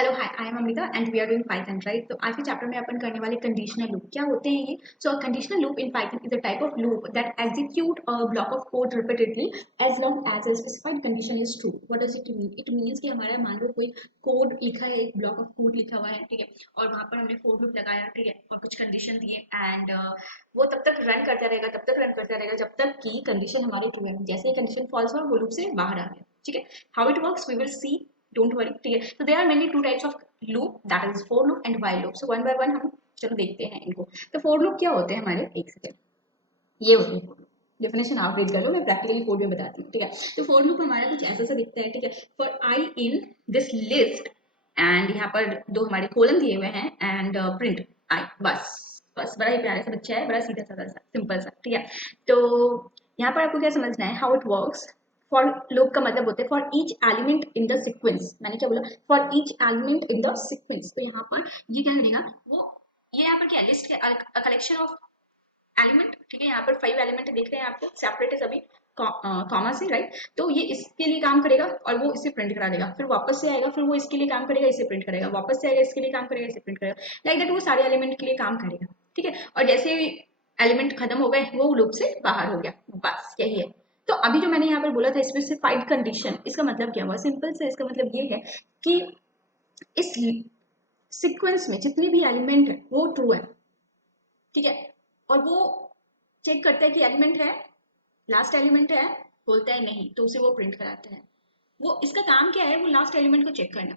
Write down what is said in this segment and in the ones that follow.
Hello hi I am Amrita and we are doing Python right. तो आज के chapter में अपन करने वाले कंडीशनल लूप क्या होते हैं ये। So conditional loop in Python is a type of loop that execute a block of code repeatedly as long as a specified condition is true. What does it mean? It means कि हमारा मान लो कोई code लिखा है, एक block of code लिखा हुआ है, ठीक है, और वहां पर हमने फॉर लूप लगाया, ठीक है, और कुछ कंडीशन दिए एंड वो तब तक रन करता रहेगा, तब तक रन करता रहेगा जब तक कि कंडीशन हमारी ट्रू है। जैसे ही कंडीशन फॉल्स हुआ वो लूप से बाहर आ गया, ठीक है। How it works we will see, don't worry, ठीक है। तो there are mainly two types of loop, that is for loop and while loop. So one by one हम चलो देखते हैं इनको। तो फॉर लूप क्या होते हैं हमारे, एक सेकेंड, ये होते हैं फॉर लूप। डेफिनेशन आप रीड कर लो, मैं प्रैक्टिकली कोड में बताती हूँ, ठीक है। तो फॉर लूप हमारा कुछ ऐसा सा दिखता है, ठीक है। For I in this list and यहाँ पर दो हमारे कोलन दिए हुए हैं एंड प्रिंट आई, बस बस बड़ा ही प्यारा सा बच्चा है, बड़ा सीधा साधा सा सिंपल सा, ठीक है। तो यहाँ पर आपको क्या समझना है, how it works. For loop का मतलब होता है for each element in the sequence. मैंने क्या बोला, for each element in the sequence. तो यहाँ पर ये क्या करेगा वो, ये यहाँ पर क्या लिस्ट है, कलेक्शन ऑफ एलिमेंट, ठीक है। यहाँ पर 5 एलिमेंट दिख रहे हैं आपको, सेपरेट है सभी कॉमा से, राइट। तो ये इसके लिए काम करेगा और वो इसे प्रिंट करा देगा, फिर वापस से आएगा, फिर वो इसके लिए काम करेगा, इसे प्रिंट करेगा, वापस से आएगा, इसके लिए काम करेगा, इसे प्रिंट करेगा, लाइक दैट वो सारे एलिमेंट के लिए काम करेगा, ठीक है। और जैसे एलिमेंट खत्म हो गए वो लूप से बाहर हो गया, बस यही है। तो अभी जो मैंने यहाँ पर बोला था स्पेसिफाइड कंडीशन, इसका मतलब क्या हुआ, सिंपल से इसका मतलब ये है कि इस सीक्वेंस में जितने भी एलिमेंट है वो ट्रू है, ठीक है। और वो चेक करता है कि एलिमेंट है, लास्ट एलिमेंट है, बोलता है नहीं, तो उसे वो प्रिंट कराता है। वो इसका काम क्या है, वो लास्ट एलिमेंट को चेक करना।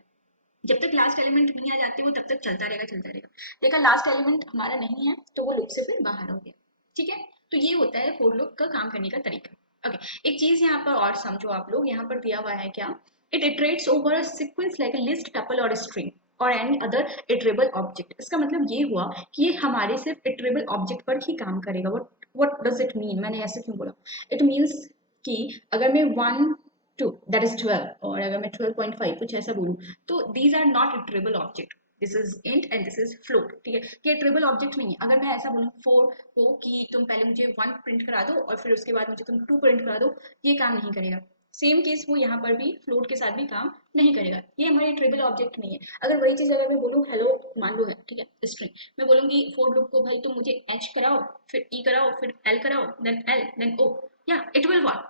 जब तक लास्ट एलिमेंट नहीं आ जाते वो तब तक चलता रहेगा चलता रहेगा। देखा लास्ट एलिमेंट हमारा नहीं है तो वो लूप से फिर बाहर हो गया, ठीक है। तो ये होता है फॉर लूप का काम करने का तरीका। ओके, एक चीज यहाँ पर और समझो आप लोग, यहाँ पर दिया हुआ है क्या, it iterates over a sequence like a list, tuple और स्ट्रिंग और एनी अदर इटरेबल ऑब्जेक्ट। इसका मतलब ये हुआ कि ये हमारे सिर्फ इटरेबल ऑब्जेक्ट पर ही काम करेगा। व्हाट डज इट मीन, मैंने ऐसे क्यों बोला, इट मीन्स कि अगर मैं 1 2 दैट इज 12 और अगर मैं 12.5 कुछ ऐसा बोलूँ, तो these are not iterable object, this is int and this is float, ठीक है। ये इटरेबल ऑब्जेक्ट नहीं है। अगर मैं ऐसा बोलूँ फोर को कि तुम पहले मुझे 1 प्रिंट करा दो और फिर उसके बाद मुझे तुम 2 प्रिंट करा दो, ये काम नहीं करेगा। सेम केस वो यहाँ पर भी फ्लोट के साथ भी काम नहीं करेगा, ये हमारे इटरेबल ऑब्जेक्ट नहीं है। अगर वही चीज अगर मैं बोलूँ हेलो मान लो है, ठीक है, स्ट्रिंग, मैं बोलूंगी फॉर लूप को भाई तुम मुझे एच कराओ, फिर ई कराओ, फिर एल कराओ, देन एल, देन ओ, या इट विल वर्क,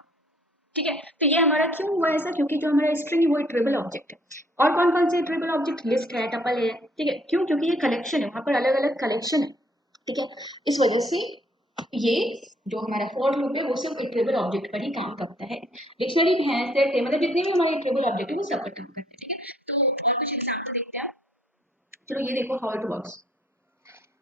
ठीक है। तो ये हमारा क्यों हुआ ऐसा, क्योंकि जो हमारा स्ट्रिंग है वो इटरेबल ऑब्जेक्ट है। और कौन कौन से इटरेबल ऑब्जेक्ट, लिस्ट है, टपल है, ठीक है। क्यों, क्योंकि ये कलेक्शन है, वहां पर अलग अलग कलेक्शन है, ठीक है। इस वजह से ये जो हमारा फॉर लूप है वो सिर्फ इटरेबल ऑब्जेक्ट पर ही काम करता है। डिक्शनरी भी है, सेट है, मतलब जितने भी हमारे इटरेबल ऑब्जेक्ट है वो सब पर काम करते हैं, ठीक है। तो और कुछ एग्जांपल देखते हैं। चलो ये देखो how it works,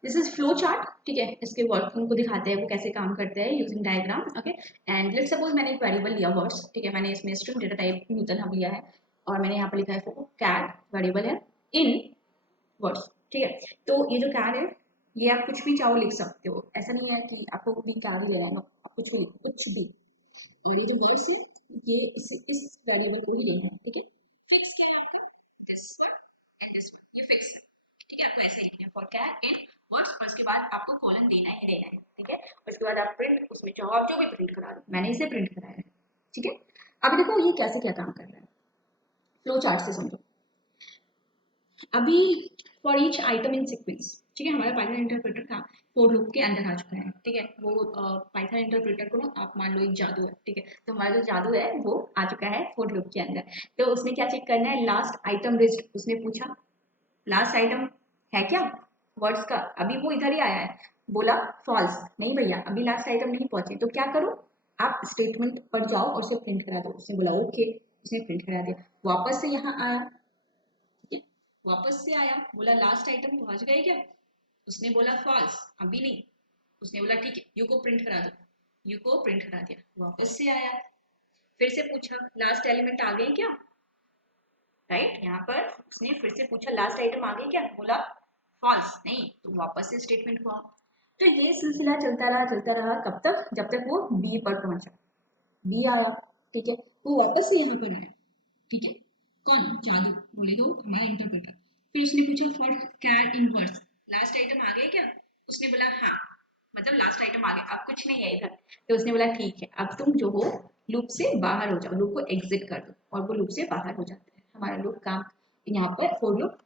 this is flow chart, ठीक है। इसके वर्किंग को दिखाते हैं वो कैसे काम करते हैं using diagram, okay. And let's suppose मैंने एक वेरिएबल लिया वर्ड्स, ठीक है, मैंने इसमें string data type Newton hub लिया है और मैंने यहाँ पर लिखा है कैट वेरिएबल है इन वर्ड्स, ठीक है। तो ये जो कैट है ये आप कुछ भी चाहो लिख सकते हो, ऐसा नहीं है कि आपको भी कैट ही लेना है, आप कुछ भी कुछ भी। और ये जो वर्ड्स है ये इस वेरिएबल को ही लेना है, ठीक है। फिक्स क्या है आपका, this one and this one, ये फिक्स है, ठीक है। आपको ऐसे ही लिखना है फॉर कैट इन वर्ड्स और उसके बाद आपको कॉलन देना ही देना है, ठीक है। उसके बाद आप प्रिंट, उसमें चाहो आप जो भी प्रिंट करा दो, मैंने इसे प्रिंट कराया है, ठीक है। अब देखो ये कैसे क्या काम कर रहा है, फ्लो चार्ट से समझो। अभी for each item in sequence, ठीक है, हमारा पाइथन इंटरप्रेटर का फॉर लूप के अंदर आ चुका है, ठीक है। वो पाइथन इंटरप्रेटर को ना आप मान लो एक जादू है, ठीक है। तो हमारा जो जादू है वो आ चुका है फॉर लूप के अंदर। तो उसने क्या चेक करना है, लास्ट आइटम लिस्ट, उसने पूछा लास्ट आइटम है क्या वर्ड्स का, अभी वो इधर ही आया है, बोला फॉल्स, नहीं भैया अभी लास्ट आइटम नहीं पहुंचे, तो क्या करो, आप स्टेटमेंट पर जाओ और उसे प्रिंट करा दो। उसने बोला ओके, उसने प्रिंट करा दिया, वापस से यहाँ आया, ठीक है, वापस से आया, बोला लास्ट आइटम पहुंच गए क्या, उसने बोला फॉल्स अभी नहीं, उसने बोला ठीक है यू को प्रिंट करा दो, यू को प्रिंट करा दिया, वापस से आया, फिर से पूछा लास्ट एलिमेंट आ गए क्या, राइट। यहाँ पर उसने फिर से पूछा लास्ट आइटम आ गई क्या, बोला फॉल्स नहीं, तो वापस से स्टेटमेंट हुआ। तो ये सिलसिला चलता रहा कब तक, जब तक वो बी पर पहुंचा, बी आया, ठीक है, वो वापस से यहाँ पर आया, ठीक है। कौन, जादू बोले तो हमारा इंटरप्रेटर। फिर उसने पूछा for cat inverse, last item आ गए क्या, उसने बोला हाँ, मतलब लास्ट आइटम आ गया, अब कुछ नहीं है इधर। तो उसने बोला ठीक है अब तुम जो हो लूप से बाहर हो जाओ, लूप को एग्जिट कर दो, और वो लूप से बाहर हो जाता है, हमारा लूप काम यहाँ पर फॉर लूप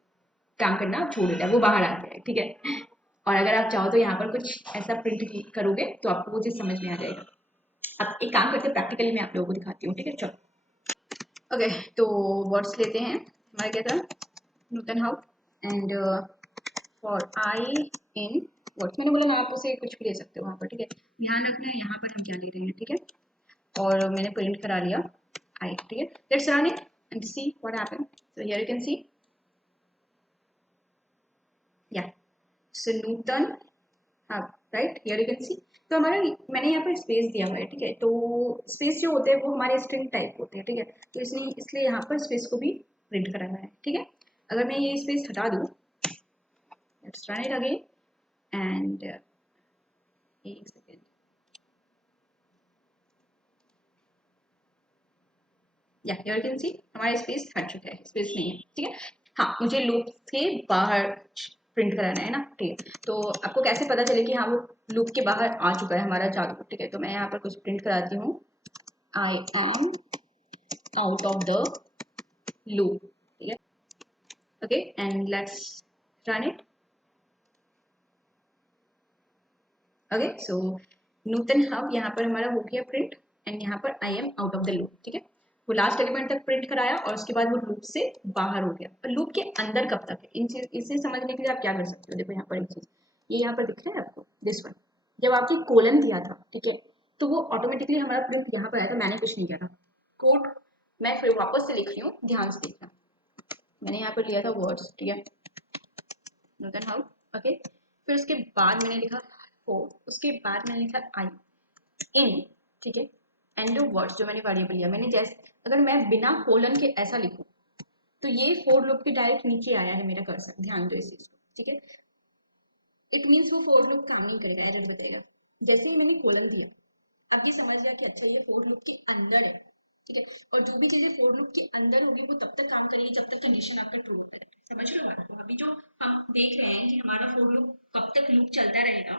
काम करना आप छोड़ देता है, वो बाहर आ गया है, ठीक है। और अगर आप चाहो तो यहाँ पर कुछ ऐसा प्रिंट करोगे तो आपको वो चीज़ समझ में आ जाएगा। अब एक काम करते हैं, प्रैक्टिकली मैं आप लोगों को दिखाती हूँ, ठीक है। चलो ओके, तो वर्ड्स लेते हैं। हमारा क्या था, नूतन how and for I in words. मैंने बोला आप उसे कुछ भी ले सकते हो वहाँ पर, ठीक है। ध्यान रखना है यहाँ पर हम क्या ले रहे हैं, ठीक है। और मैंने प्रिंट करा लिया आई, ठीक है। Let's run it and see what happen. So here you can see, या सो नूतन हाँ right, here you can see. तो हमारा मैंने यहाँ पर स्पेस दिया हुआ है, ठीक है। तो स्पेस जो होते हैं वो हमारे स्ट्रिंग टाइप होते हैं, ठीक है। तो इसलिए यहाँ पर स्पेस को भी प्रिंट कराना है, ठीक है। अगर मैं ये स्पेस हटा दूँ, let's run it again and एक सेकेंड, या हियर कैन सी हमारा स्पेस हट चुका है, स्पेस नहीं है, ठीक है। हाँ, मुझे लूप के बाहर प्रिंट कराना है ना, ठीक है। तो आपको कैसे पता चले कि हाँ वो लूप के बाहर आ चुका है हमारा जादू, ठीक है। तो मैं यहाँ पर कुछ प्रिंट कराती हूँ, I am out of the loop, ठीक है। Okay and let's run it. Okay so Nutan hub यहाँ पर हमारा हो गया प्रिंट एंड यहाँ पर I am out of the loop, ठीक है। वो लास्ट एलिमेंट तक प्रिंट कराया और उसके बाद वो लूप से बाहर हो गया। और लूप के अंदर कब तक है, इन चीज इसे समझने के लिए आप क्या कर सकते हो, देखो यहाँ पर एक चीज, ये यहाँ पर दिख रहा है आपको, दिस वन। जब आपने कोलन दिया था, ठीक है, तो वो ऑटोमेटिकली हमारा प्रिंट यहाँ पर आया था, मैंने कुछ नहीं किया था। कोड मैं फिर वापस से लिख रही हूँ, ध्यान से देखना। मैंने यहाँ पर लिया था वर्ड्स, ठीक है, नूतन हाउ, ओके। फिर उसके बाद मैंने लिखा फोर, उसके बाद मैंने लिखा आई इन, ठीक है, एंड वर्ड्स जो मैंने वेरिएबल लिया, मैंने जैसे अगर मैं बिना कोलन के ऐसा लिखूं तो ये फोर लूप के डायरेक्ट नीचे आया है मेरा कर्सर, ध्यान दो इस चीज को, ठीक है। इट मीन्स वो फोर लूप काम नहीं करेगा, एरर बताएगा। जैसे ही मैंने कोलन दिया, अब ये समझ गया कि अच्छा ये फोर लूप के अंदर है, ठीक है। और जो भी चीजें फोर लूप के अंदर होगी वो तब तक काम करेगी जब तक कंडीशन आपका ट्रू होता है, समझ रहे हो बात को। अभी जो हम देख रहे हैं कि हमारा फोर लूप कब तक लूप चलता रहेगा,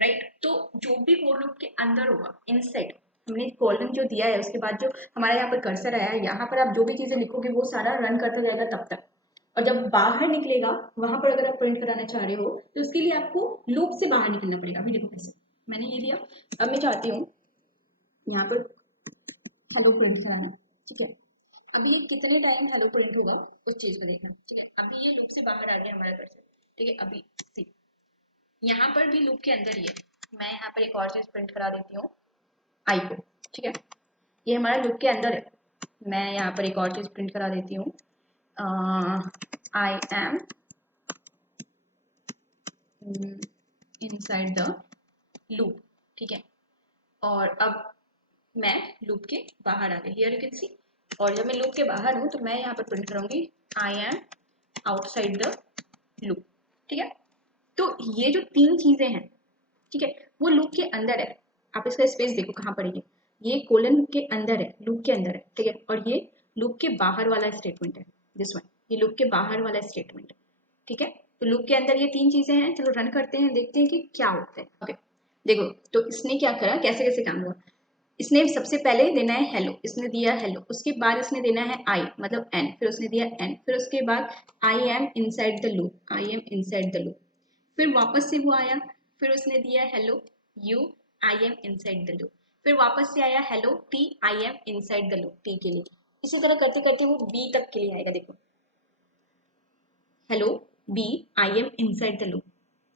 राइट। तो जो भी फोर लूप के अंदर होगा इनसाइड, हमने कॉलन जो दिया है उसके बाद जो हमारा यहाँ पर कर्सर आया है, यहाँ पर आप जो भी चीजें लिखोगे वो सारा रन करता जाएगा तब तक। और जब बाहर निकलेगा वहां पर अगर आप प्रिंट कराना चाह रहे हो तो उसके लिए आपको लूप से बाहर निकलना पड़ेगा। अभी देखो कैसे मैंने ये दिया, अब मैं चाहती हूँ यहाँ पर हेलो प्रिंट कराना, ठीक है। अभी ये कितने टाइम हेलो प्रिंट होगा उस चीज को देखना, ठीक है। अभी ये लूप से बाहर आ गया हमारा कर्सर, ठीक है। अभी सी यहाँ पर भी लूप के अंदर ही है, मैं यहाँ पर एक और चीज प्रिंट करा देती हूँ, आई को, ठीक है। ये हमारा लूप के अंदर है, मैं यहाँ पर एक और चीज प्रिंट करा देती हूँ, आई एम इनसाइड द लूप, ठीक है। और अब मैं लूप के बाहर आ गई, हियर यू कैन सी। और जब मैं लूप के बाहर हूँ तो मैं यहाँ पर प्रिंट करूंगी I am outside the loop, ठीक है। तो ये जो तीन चीजें हैं, ठीक है, वो लूप के अंदर है। आप इसका स्पेस देखो कहाँ पर है, ये कोलन के अंदर है, लूप के अंदर है, ठीक है। और ये लूप के बाहर वाला स्टेटमेंट है, दिस वन, ये लूप के बाहर वाला स्टेटमेंट है, ठीक है। तो लूप के अंदर ये तीन चीजें हैं, चलो रन करते हैं, देखते हैं कि क्या होता है। ओके देखो, तो इसने क्या करा, कैसे कैसे काम हुआ। इसने सबसे पहले देना है हेलो, इसने दिया हेलो, उसके बाद इसने देना है आई मतलब एन, फिर उसने दिया एन, फिर उसके बाद आई am inside the loop, I am inside the loop, फिर वापस से वो आया, फिर उसने दिया hello you, I am inside the loop, फिर वापस से आया hello T, I am inside the loop, T के लिए। इसी तरह करते करते वो बी तक के लिए आएगा, देखो hello b, I am inside the loop,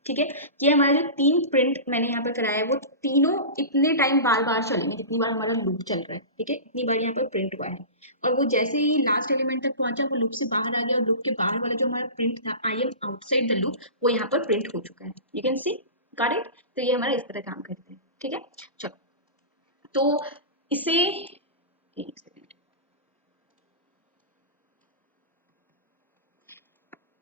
ठीक है। ये हमारा जो तीन प्रिंट मैंने यहाँ पर कराया है वो तीनों इतने टाइम बार बार चलेंगे जितनी बार हमारा लूप चल रहा है, ठीक है। इतनी बार यहाँ पर प्रिंट हुआ है और वो जैसे ही लास्ट एलिमेंट तक पहुंचा वो लूप से बाहर आ गया और लूप के बाहर वाला जो हमारा प्रिंट था I am outside the loop, वो यहाँ पर प्रिंट हो चुका है, you can see, got it. तो ये हमारा इस तरह काम करता है, ठीक है। चलो तो इसे एक सेकेंड,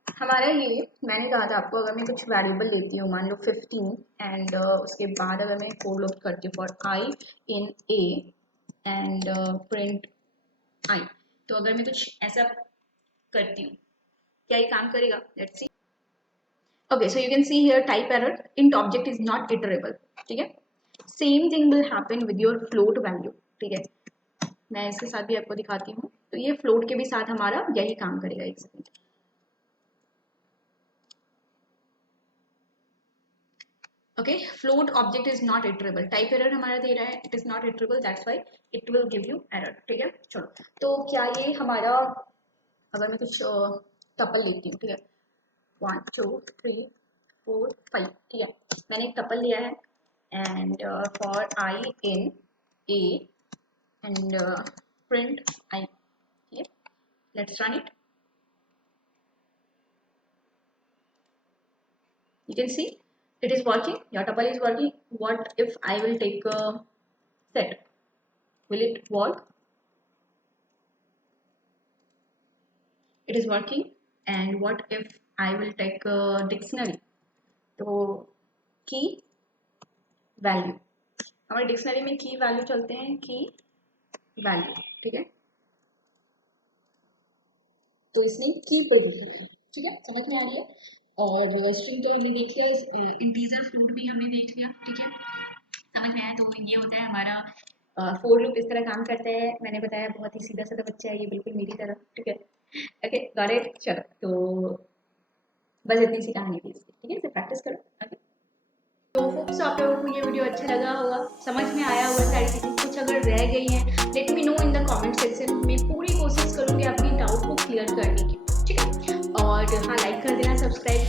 हमारा ये मैंने कहा था आपको, अगर मैं कुछ वैरिएबल लेती हूँ मान लो 15 एंड उसके बाद अगर मैं फोर लूप करती हूँ for I in A and print I, तो अगर मैं कुछ ऐसा करती हूँ क्या ये काम करेगा, let's see. Okay so you can see here type error, int object is not iterable, ठीक है। Same thing will happen with your float value, ठीक है। मैं इसके साथ भी आपको दिखाती हूँ। तो ये फ्लोट के भी साथ हमारा यही काम करेगा। एक second, okay, float object is not iterable, type error हमारा दे रहा है, it is not iterable, that's why it will give you error. ठीक है, चलो, तो क्या ये हमारा, अगर मैं कुछ टपल लेती हूँ, ठीक है, 1 2 3 4 5, ठीक है, मैंने एक टपल लिया है and for I in A and print I, ठीक है, let's run it. You can see it is working, your tuple is working. What if I will take a set, will it work? It is working. And what if I will take a dictionary? तो की value, हमारे dictionary में की value चलते हैं, की value, ठीक है, तो इसने की पे लिखी है, ठीक है, समझ में आ रही है। और स्ट्रिंग तो हमने देख लिया, इंटीजर फ्लोट भी हमने देख लिया, ठीक है, समझ में आया। तो ये होता है हमारा फोर लूप, इस तरह काम करता है। मैंने बताया बहुत ही सीधा साधा बच्चा है ये, बिल्कुल मेरी तरह, ठीक है, ओके, गॉट इट। चलो, तो बस इतनी सी कहानी थी इसकी, ठीक है, इसे प्रैक्टिस करो, ओके। तो होप्स आप लोगों को ये वीडियो अच्छा लगा होगा, समझ में आया होगा सारी चीज़ें। कुछ अगर रह गई हैं, let me know in the comment section, मैं पूरी कोशिश करूँगी अपनी डाउट को क्लियर करने की, ठीक है। और हाँ, लाइक कर देना, सब्सक्राइब